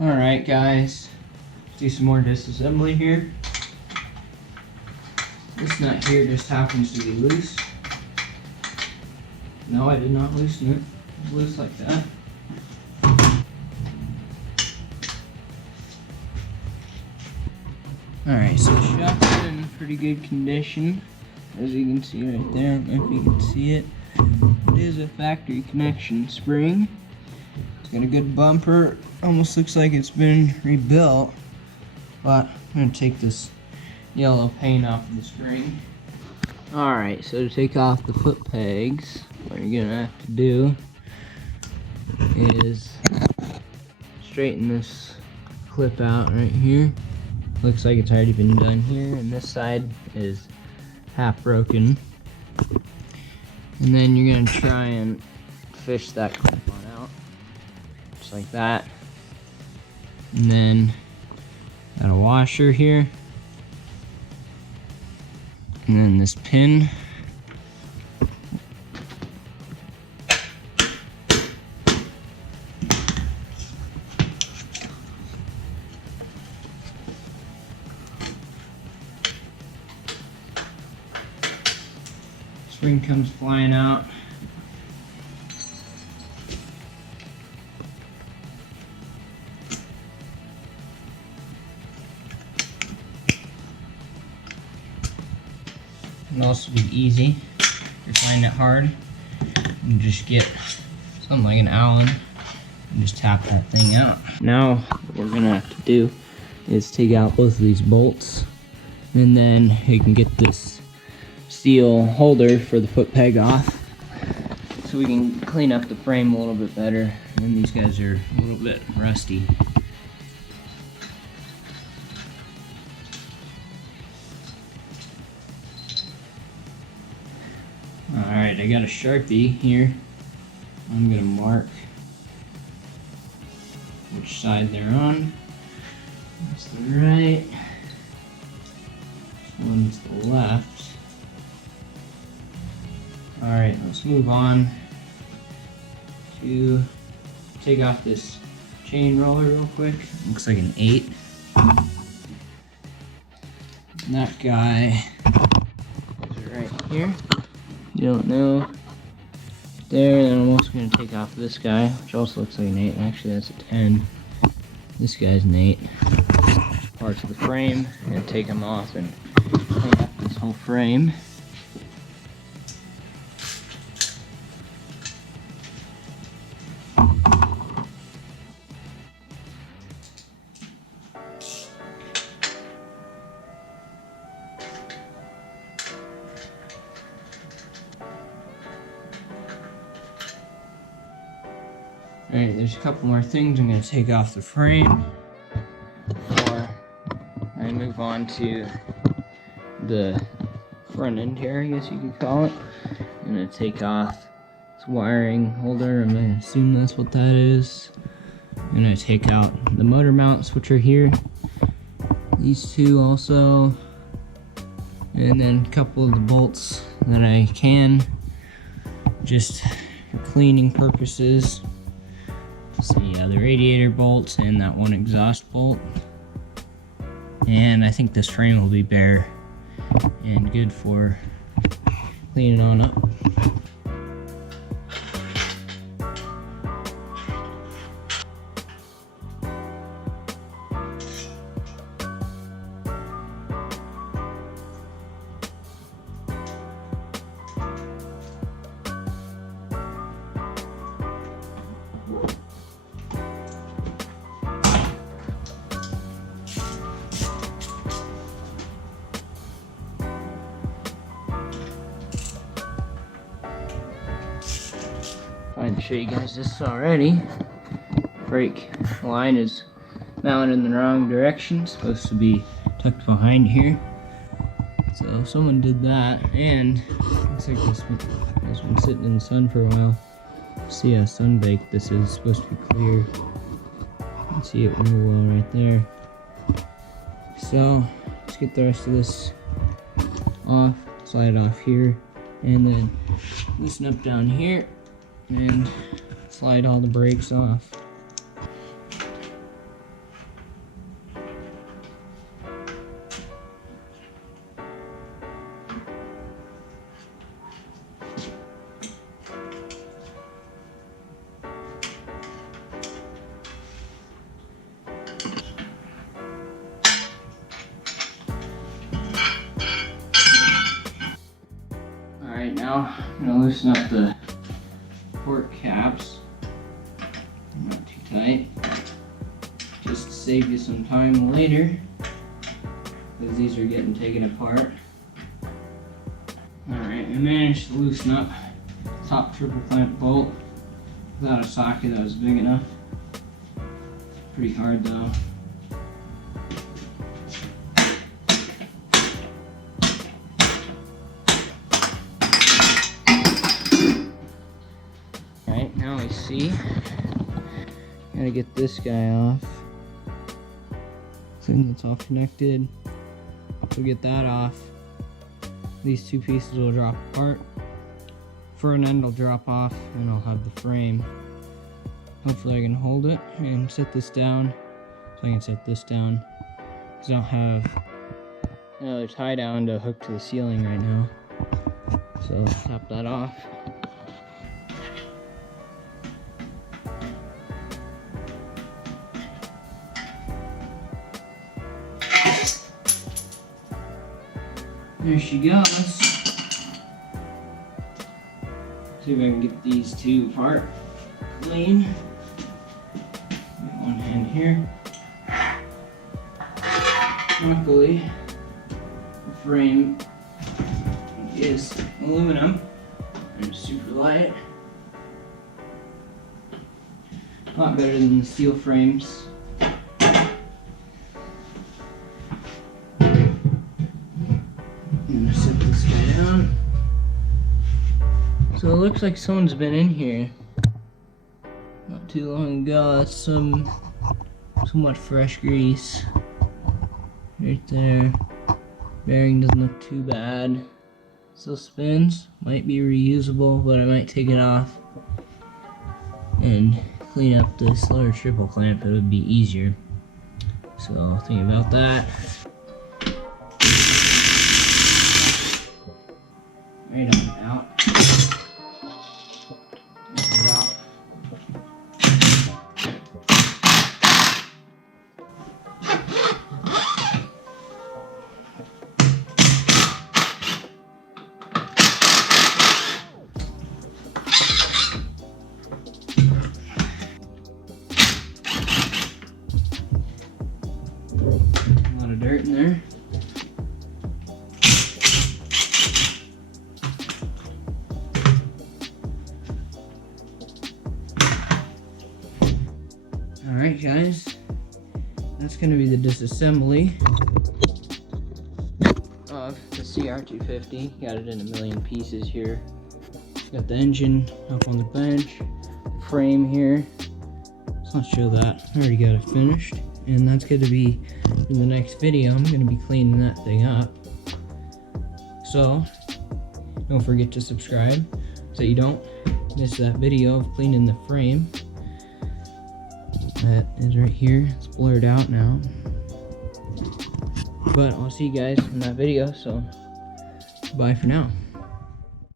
Alright guys, let's do some more disassembly here. This nut here just happens to be loose. No, I did not loosen it. It was loose like that. Alright, so the shock's in pretty good condition, as you can see right there. I don't know if you can see it. It is a factory connection spring. It's got a good bumper. Almost looks like it's been rebuilt. But I'm going to take this yellow paint off of the spring. Alright, so to take off the foot pegs, what you're going to have to do is straighten this clip out right here. Looks like it's already been done here, and this side is half broken. And then you're going to try and fish that clip on out, just like that. And then got a washer here, and then this pin. Spring comes flying out. It'll also be easy if you find it hard. You just get something like an Allen and just tap that thing out. Now what we're gonna have to do is take out both of these bolts, and then you can get this steel holder for the foot peg off, so we can clean up the frame a little bit better. And these guys are a little bit rusty. Alright, I got a Sharpie here. I'm gonna mark which side they're on. That's the right. This one's the left. Alright, let's move on to take off this chain roller real quick. Looks like an 8. And that guy is right here. You don't know. There, and then I'm also going to take off this guy, which also looks like an 8. Actually, that's a 10. This guy's an 8. Parts of the frame, and take them off and clean up this whole frame. Alright, there's a couple more things I'm going to take off the frame before I move on to the front end here, I guess you could call it. I'm going to take off this wiring holder. I'm going to assume that's what that is. I'm going to take out the motor mounts, which are here. These two also. And then a couple of the bolts that I can, just for cleaning purposes. So yeah, the radiator bolts and that one exhaust bolt. And I think this frame will be bare and good for cleaning on up. I tried to show you guys this already. Brake line is mounted in the wrong direction. It's supposed to be tucked behind here. So someone did that, and looks like this one has been sitting in the sun for a while. See how sun-baked this is. It's supposed to be clear. You can see it real well right there. So let's get the rest of this off. Slide it off here, and then loosen up down here and slide all the brakes off. now I'm gonna loosen up the port caps. Not too tight, just to save you some time later, because these are getting taken apart. Alright, I managed to loosen up top triple clamp bolt without a socket that was big enough. Pretty hard though. Alright, now we see. Gotta get this guy off. So that's all connected. So get that off. These two pieces will drop apart. Front end will drop off and I'll have the frame. Hopefully I can hold it and set this down. So I can set this down. Because I don't have another tie down to hook to the ceiling right now. So let's top that off. There she goes. See if I can get these two apart clean. Get one hand here. Luckily, the frame is aluminum and super light. A lot better than the steel frames. I'm gonna set this guy down. So it looks like someone's been in here not too long ago. That's somewhat fresh grease right there. Bearing doesn't look too bad. Still spins. Might be reusable, but I might take it off and clean up this lower triple clamp. It would be easier. So think about that. Right on out. A lot of dirt in there. Alright guys, that's going to be the disassembly of the CR250. Got it in a million pieces here. Got the engine up on the bench, the frame here. So let's show that. I already got it finished, and that's going to be in the next video. I'm going to be cleaning that thing up. So don't forget to subscribe so you don't miss that video of cleaning the frame. That is right here. It's blurred out now. But I'll see you guys in that video, so bye for now.